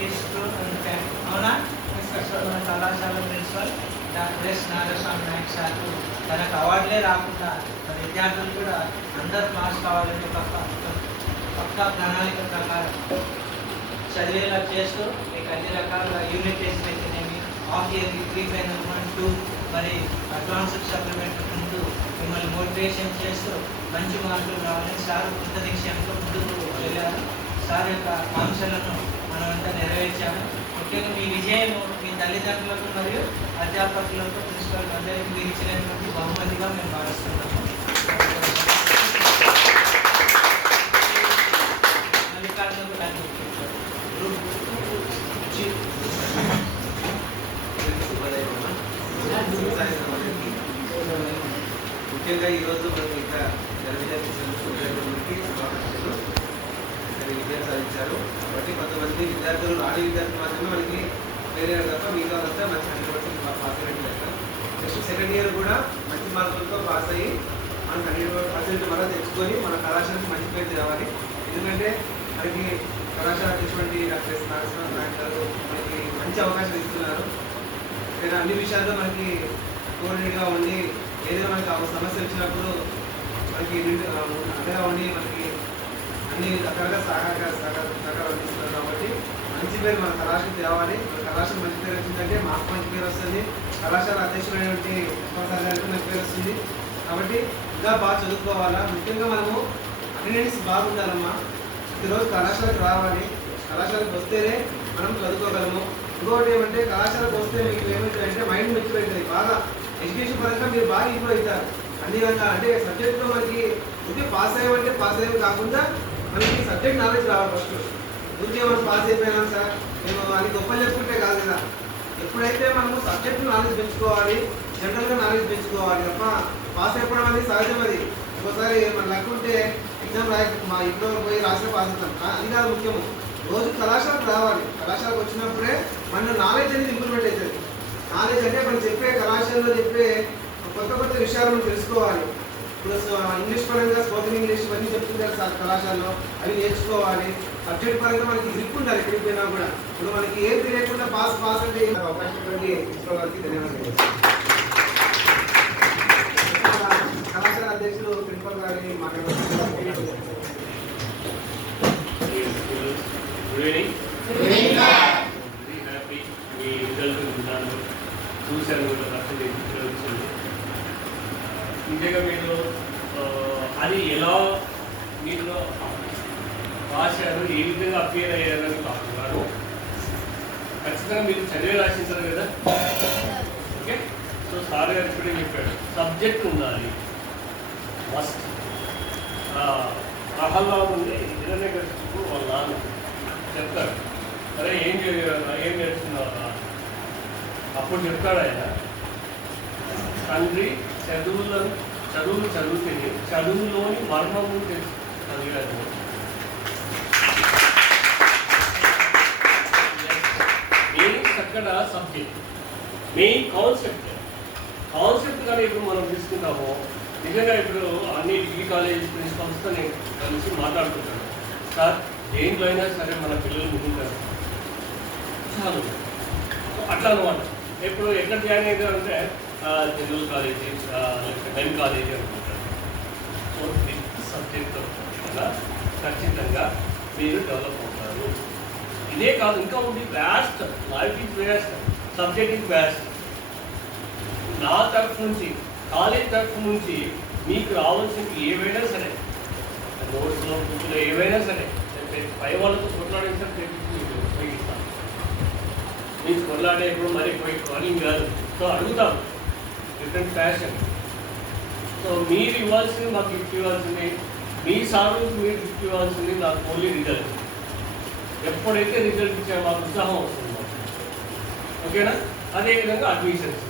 అవునా మన కళాశాల principal doctor S Nagaswamy Nayak sir తనకు అవార్డులే రాకుండా మన విద్యార్థులు కూడా అందరూ పాస్ కావాలని పక్కా ప్రణాళిక ప్రకారం చదివేలా చేస్తూ మీకు అన్ని రకాల యూనిట్ టెస్ట్ అయితేనేమి హాఫ్ ఇయర్లీ ప్రీ ఫైనల్ 1, 2 మరి అడ్వాన్స్డ్ సప్లిమెంటరీ ముందు మిమ్మల్ని మోటివేషన్ చేస్తూ మంచి మార్కులు రావాలని సార్ కృత నిశ్చయంతో ముందుకు వెళ్ళారు. సార్ యొక్క ఆంక్షలను మనమంతా నెరవేర్చాము. ముఖ్యంగా మీ విజయం మీ తల్లిదండ్రులకు మరియు అధ్యాపకులకు ప్రిన్సిపల్ అందరికీ మీరు ఇచ్చినటువంటి బహుమతిగా మేము భావిస్తున్నాము. ముఖ్యంగా ఈరోజు మనకి ఇంకా విజయం సాధించారు. కాబట్టి కొంతమంది విద్యార్థులు రాని విద్యార్థులు మాత్రమే మనకి వేరే తప్ప మిగతా అంతా మంచి 100% పాస్ అయినట్టు. నెక్స్ట్ సెకండ్ ఇయర్ కూడా మంచి మార్కులతో పాస్ అయ్యి మనం 100% మళ్ళీ తెచ్చుకొని మన కళాశాలకు మంచి పేరు తేవాలి. ఎందుకంటే మనకి కళాశాల అధ్యక్షుడు డాక్టర్ ఎస్ నాగస్వామి నాయక్ గారు మనకి మంచి అవకాశం ఇస్తున్నారు. అన్ని విషయాల్లో మనకి కోఆర్డినేట్గా ఉండి ఏదైనా మనకి సమస్య వచ్చినప్పుడు మనకి అండగా ఉండి మనకి అన్ని రకాలుగా సహకారం అందిస్తున్నారు. కాబట్టి మంచి పేరు మన కళాశాల తేవాలి. మన కళాశాల మంచి పేరు వచ్చిందంటే మాకు మంచి పేరు వస్తుంది, కళాశాల అధ్యక్షుడైనటువంటి గారికి మంచి పేరు వస్తుంది. కాబట్టి ఇంకా బాగా చదువుకోవాలా. ముఖ్యంగా మనము అటెండెన్స్ బాగుండాలమ్మా. ఈరోజు కళాశాలకు రావాలి, కళాశాలకు వస్తేనే మనం చదువుకోగలము. ఇంకొకటి ఏమంటే కళాశాలకు వస్తే మీకు ఏమవుతుందంటే మైండ్ మెచ్యూర్ అవుతుంది. బాగా ఎడ్యుకేషన్ పరంగా మీరు బాగా ఇంప్రూవ్ అవుతారు. అన్ని రకాల అంటే సబ్జెక్ట్లో మనకి ఉంటే పాస్ అయ్యామంటే పాస్ అయ్యేది కాకుండా మనకి సబ్జెక్ట్ నాలెడ్జ్ రావాలి. ఫస్ట్ ఊరికే మనం పాస్ అయిపోయినాం సార్ మేము అది గొప్పలు చెప్పుకుంటే కాదు కదా. ఎప్పుడైతే మనము సబ్జెక్ట్ నాలెడ్జ్ పెంచుకోవాలి, జనరల్గా నాలెడ్జ్ పెంచుకోవాలి తప్ప పాస్ అయిపోవడం అనేది సహజం. అది ఒకసారి మన లక్ ఉంటే ఎగ్జామ్ మా ఇంట్లో పోయి రాసిన పాస్ అవుతాం. అది కాదు ముఖ్యము. రోజు కళాశాలకు రావాలి. కళాశాలకు వచ్చినప్పుడే మన నాలెడ్జ్ అనేది ఇంప్రూవ్మెంట్ అవుతుంది. నాలెడ్జ్ అంటే మనం చెప్పే కళాశాలలో చెప్పే కొత్త కొత్త విషయాలు మనం తెలుసుకోవాలి. ఇప్పుడు ఇంగ్లీష్ పరంగా స్పోకెన్ ఇంగ్లీష్ ఇవన్నీ చెప్తుంటారు సార్ కళాశాలలో, అవి నేర్చుకోవాలి. సబ్జెక్ట్ పరంగా మనకి గ్రిప్ ఉండాలి ఎక్కడికి పోయినా కూడా. ఇప్పుడు మనకి ఏం తెలియకుండా పాస్ అంటే అవకాశం ధన్యవాదాలు. కళాశాల అధ్యక్షులు ప్రిన్సిపల్ గారిని మాట్లాడుతున్నారు. చూశాను నిజంగా మీరు అది ఎలా మీరు రాశారు, ఏ విధంగా అపేర్ అయ్యారని కాకుండా ఖచ్చితంగా మీరు చదివే రాసింటారు కదా. ఓకే, సో సార్ గారు ఇప్పుడే చెప్పాడు సబ్జెక్ట్ ఉండాలి మస్ట్. ప్రహ్లాద్ ఉంది ఇదనే కలిసి వాళ్ళ నాన్న చెప్తారు, సరే ఏం నేర్చుకున్నారా? అప్పుడు చెప్తాడు ఆయన, తండ్రి చదువులు చదివితే చదువులోని మర్మము చదివాను. మెయిన్ అక్కడ సబ్జెక్ట్, మెయిన్ కాన్సెప్ట్ కానీ ఇప్పుడు మనం తీసుకుంటామో నిజంగా ఇప్పుడు అన్ని డిగ్రీ కాలేజ్ ప్రిన్సిపల్స్తో నేను కలిసి మాట్లాడుకుంటాను. సార్ దేంట్లో అయినా సరే మన పిల్లలు ముందుంటారు చాలు అట్లా అనమాట. ఇప్పుడు ఎక్కడ జాయిన్ అయ్యారంటే జనరల్ కాలేజీ లేకపోతే మెన్ కాలేజీ అనుకుంటారు. సో సబ్జెక్ట్తో ఖచ్చితంగా మీరు డెవలప్ అవుతారు. ఇదే కాదు ఇంకా ఉంది vast, life is vast, subject is vast. నా తరఫు నుంచి కాలేజ్ తరఫు నుంచి మీకు రావాల్సింది ఏవైనా సరే, నోట్స్లో బుక్లో ఏవైనా సరే పై వాళ్ళతో కొట్లాడించాలి మీకు ఉపయోగిస్తాను. మీకు కొట్లాడేప్పుడు మరి పోయి కాలింగ్ కాదు. సో అడుగుతాం డిఫరెంట్ ఫ్యాషన్. సో మీరు ఇవ్వాల్సింది మాకు గిఫ్ట్ ఇవ్వాల్సింది, మీ సార్లు మీరు గిఫ్ట్ ఇవ్వాల్సింది నాకు ఓన్లీ రిజల్ట్. ఎప్పుడైతే రిజల్ట్ ఇచ్చా మాకు ఉత్సాహం వస్తుంది. ఓకేనా? అదేవిధంగా అడ్మిషన్స్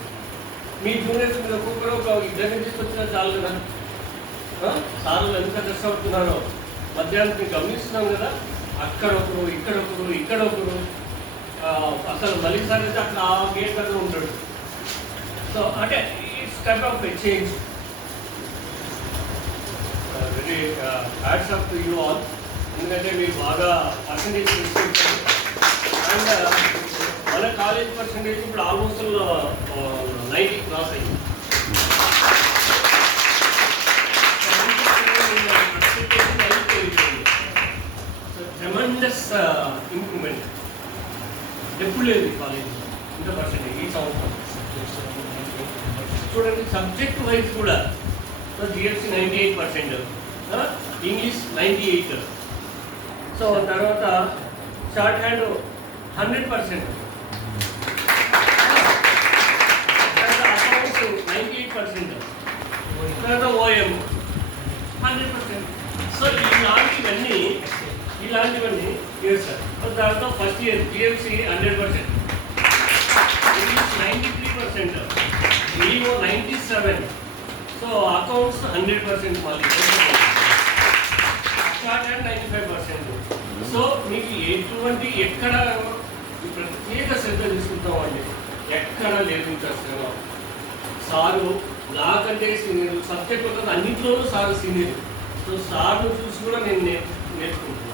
మీ జూనియర్స్ మీద ఒక్కొక్కరు ఒక ఇద్దరిని తీసుకొచ్చినా చాలు కదా. సార్లు ఎంత కష్టపడుతున్నారో మధ్యాహ్నం గమనిస్తున్నాం కదా. అక్కడ ఒకరు, ఇక్కడ ఒకరు, ఇక్కడ ఒకరు, అసలు మళ్ళీ సార్ అయితే అట్లా ఆ గేట్ దగ్గర ఉంటాడు. సో అంటే it's kind of a change. Very hats off to you all. ఎందుకంటే మీరు బాగా పర్సంటేజ్ తీసుకుంటారు. అండ్ పర్సెంటేజ్ ఇప్పుడు ఆల్మోస్ట్ 90 క్రాస్ అయ్యింది. Tremendous improvement. ఎప్పుడు లేదు కాలేజ్ ఇంత పర్సెంటేజ్ ఈ సంవత్సరం. చూడండి సబ్జెక్ట్ వైజ్ కూడా జిఎఫ్సి 98%, ఇంగ్లీష్ 98, సో తర్వాత షార్ట్ హ్యాండ్ 100%, తర్వాత అకౌంట్స్ 98%, తర్వాత ఓఎం 100%. సో ఇలాంటివన్నీ ఇయర్ సార్. తర్వాత first year GFC 100%, English 93%, EO 97, so accounts 100% మళ్ళీ, షార్ట్ హ్యాండ్ 95%. సో మీకు ఎటువంటి ఎక్కడ ప్రత్యేక శ్రద్ధ తీసుకుంటామండి, ఎక్కడ లేదు ఇంకా శ్రమ. సారు నాకంటే సీనియర్, సబ్జెక్ట్ ఒక అన్నింటిలోనూ సార్ సీనియర్. సో సార్ను చూసి కూడా నేను నేర్చుకుంటున్నాను.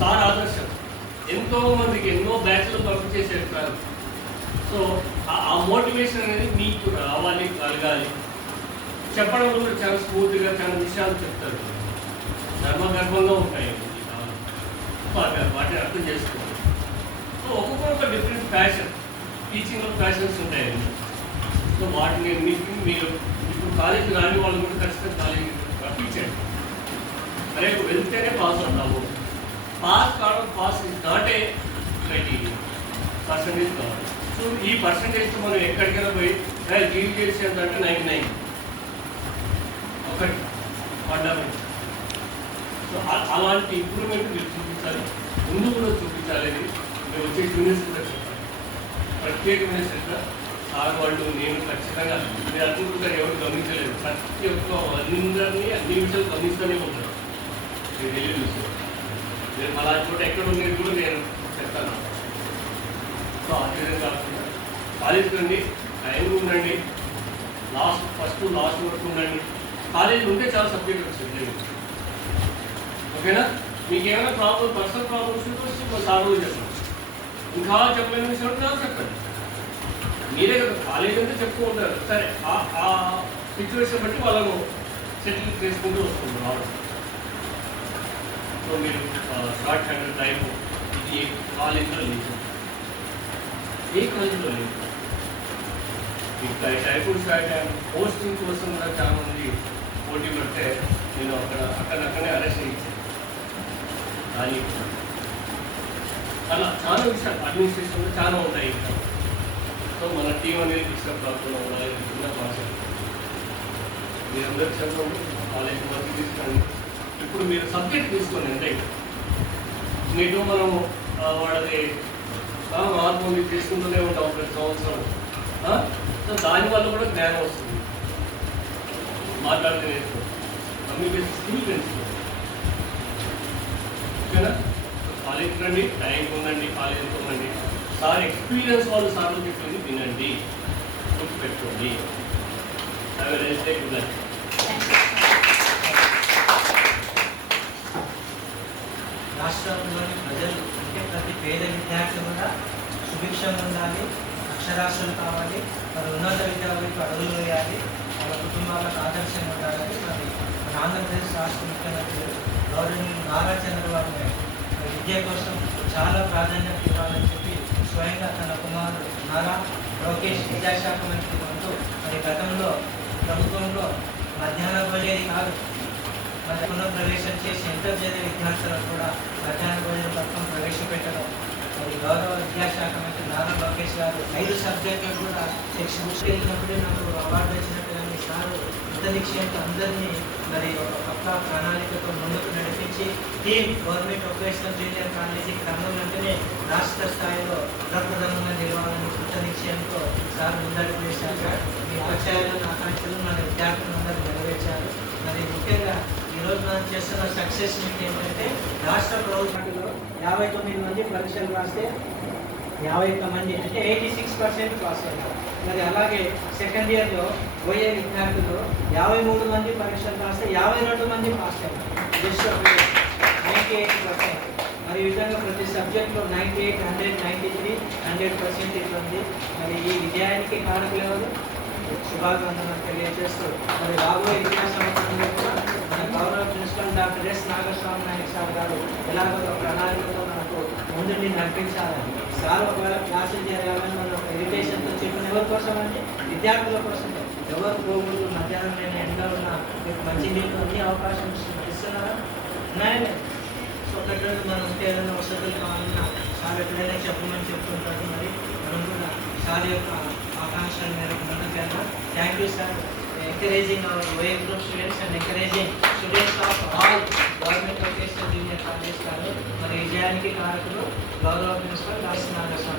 సార్ ఆదర్శం. ఎంతో మందికి ఎన్నో బ్యాచ్లు పంపించేసారు సార్. సో ఆ మోటివేషన్ అనేది మీకు రావాలి, కలగాలి. చెప్పడం కూడా చాలా స్మూత్గా చాలా విషయాలు చెప్తారు, ధర్మగర్భంగా ఉంటాయి, వాటిని అర్థం చేసుకోవాలి. సో ఒక్కొక్క డిఫరెంట్ ప్యాషన్, టీచింగ్లో ప్యాషన్స్ ఉంటాయండి. సో వాటిని మీరు ఇప్పుడు కాలేజీ రాని వాళ్ళు కూడా ఖచ్చితంగా కాలేజీ రప్పించండి. రేపు వెళ్తేనే పాస్ అవుతాము. పాస్ కావడం, pass is not a criteria, percentage కావాలి. సో ఈ పర్సంటేజ్ మనం ఎక్కడికైనా పోయి డీల్ చేసేదంటే 99 ఒకటి ఫండమెంట్. సో అలాంటి ఇంప్రూవ్మెంట్ మీరు చూపించాలి, ముందు కూడా చూపించాలి. మేము వచ్చే యూనివర్సిటీ కూడా చెప్పాలి, ప్రత్యేకమైన శ్రద్ధ. సార్ వాళ్ళు నేను ఖచ్చితంగా మీరు అనుకుంటారు, ఎవరు గమనించలేదు. ప్రతి ఒక్క అందరినీ అన్ని విషయాలు గమనిస్తూనే ఉంటారు. మీరు వెళ్ళి చూసి మీరు అలాంటి చోట ఎక్కడ ఉండేది కూడా నేను చెప్తాను. సో ఆ విధంగా కాకుండా కాలేజీకి రండి, టైం ఉండండి, ఫస్ట్ లాస్ట్ వరకు ఉండండి. కాలేజీ ఉంటే చాలా సబ్జెక్ట్ వచ్చింది. ఓకేనా? మీకు ఏమైనా ప్రాబ్లమ్, పర్సనల్ ప్రాబ్లమ్స్ ఉంటే సాల్వ్ చేస్తాం. ఇంకా చెప్పలేని విషయం నాకు చెప్పండి. మీరే కదా కాలేజ్ అంటే చెప్తూ ఉంటారు. సరే ఆ సిచ్యువేషన్ బట్టి వాళ్ళను సెటిల్ చేసుకుంటూ వస్తుంది రావడం. సో మీరు షార్ట్ హ్యాండ్ టైప్ ఇది కాలేజీలో లేదు, ఏ కాలేజీలో లేదు. ఇంకా టైపుడ్ షార్ట్ హ్యాండ్ పోస్టింగ్ కోసం కూడా చాలా మంది పోటీ పడితే నేను అక్కడనే అరెస్ట్ చేయించాను. కానీ అలా చాలా విషయాలు అడ్మినిస్ట్రేషన్లో చాలా ఉంటాయి. ఇంకా సో మన టీం అనేది డిస్టర్బ్ కాకుండా ఉండాలి. చిన్న కాన్సెప్ట్ మీరందరూ చెప్పండి, కాలేజ్ వర్క్ తీసుకోండి. ఇప్పుడు మీరు సబ్జెక్ట్ తీసుకోండి. అంటే మీతో మనం వాళ్ళది మార్పు మీరు తీసుకుంటూనే ఉంటాం ప్రతి సంవత్సరం. సో దానివల్ల కూడా జ్ఞానం వస్తుంది, మాట్లాడితే నేర్చుకో, కమ్యూనికేషన్ స్కిల్ పెంచుకోండి. ఓకేనా? కాలేజ్కి రండి, టైంకి ఉండండి, కాలేజీకి ఉండండి. సార్ ఎక్స్పీరియన్స్ వాళ్ళు సార్లు చెప్పింది వినండి, గుర్తుపెట్టుకోండి. రాష్ట్రంలోని ప్రజలు అంటే ప్రతి పేద విద్యార్థి కూడా సుభిక్షంగా ఉండాలి, అక్షరాస్యులు కావాలి, మరి ఉన్నత విద్యార్థులకు అడుగులు వేయాలి, వాళ్ళ కుటుంబాలకు ఆదర్శంగా ఉండాలని మరి మన ఆంధ్రప్రదేశ్ రాష్ట్ర ముఖ్యమంత్రి గౌరవనీయులు నారా చంద్రబాబు నాయుడు విద్య కోసం చాలా ప్రాధాన్యత ఇవ్వాలని చెప్పి స్వయంగా తన కుమారుడు నారా లోకేష్ విద్యాశాఖ మంత్రి ఉంటూ మరి గతంలో ప్రభుత్వంలో మధ్యాహ్న భోజనం కాదు, మరి పునఃప్రవేశం చేసి ఇంటర్ చదివే విద్యార్థులకు కూడా మధ్యాహ్న భోజన పథకం ప్రవేశపెట్టడం. మరి గౌరవ విద్యాశాఖ మంత్రి నారా లోకేష్ గారు 5 సబ్జెక్టులు కూడా టెక్స్ట్ బుక్స్ వెళ్ళినప్పుడే నాకు అవార్డు వచ్చినట్టు కానీ సారు నిక్షేపం అందరినీ మరి ఒక పక్క ప్రణాళికతో ముందుకు నడిపించి team government vocational junior college క్రమం వెంటనే రాష్ట్ర స్థాయిలో ప్రప్రథమంగా నిలవాలని కృత నిశ్చయంతో సార్ ముందడుగు వేశాక మీ ఉపాధ్యాయులను ఆకాంక్షలు మన విద్యార్థులందరూ నెరవేర్చారు. మరి ముఖ్యంగా ఈరోజు మనం చేస్తున్న సక్సెస్ మీట్ ఏంటంటే రాష్ట్ర ప్రభుత్వంలో 59 మంది పరీక్షలు రాస్తే 51 మంది అంటే 86% పాస్ అయ్యారు. మరి అలాగే సెకండ్ ఇయర్లో పోయే విద్యార్థులు 53 మంది పరీక్షలు రాస్తే 52 మంది పాస్ అయ్యారు. జస్ట్ 98%. మరి ఈ విధంగా ప్రతి సబ్జెక్ట్లో 98, 100, 93, 100% ఉంది. మరి ఈ విజయానికి కారకులు ఎవరు? శుభాకాంక్షలు తెలియజేస్తూ మరి రాబోయే విద్యా సంవత్సరంలో కూడా మన గౌరవ principal doctor S Nagaswamy Nayak sir గారు ఎలాగో ఒక ప్రణాళికతో మనకు ముందుండి నడిపించాలని, సార్ ఒకవేళ క్లాసులు జరగాలని మనం ఒక ఇరిటేషన్తో చెప్పిన ఎవరి కోసం అంటే విద్యార్థుల కోసం. ఎవరు పోగొట్టు మధ్యాహ్నం ఎండలో ఉన్న మీకు మంచి నీళ్ళు అన్ని అవకాశం ఇస్తున్నారా? ఉన్నాయండి. సో ఒకటి మనం ఉంటే ఏదైనా వసతులు కావాలన్నా సార్ ఎప్పుడైనా చెప్పమని చెప్తుంటారు. మరి మనం కూడా సార్ యొక్క ఆకాంక్షల మేరకు ముందుకు వెళ్దాం. Thank you sir, encouraging our OA group students and encouraging students of all government vocational junior colleges. మరి విజయానికి కారకులు గౌరవ ప్రిన్సిపల్ డాక్టర్ నాగస్వామి.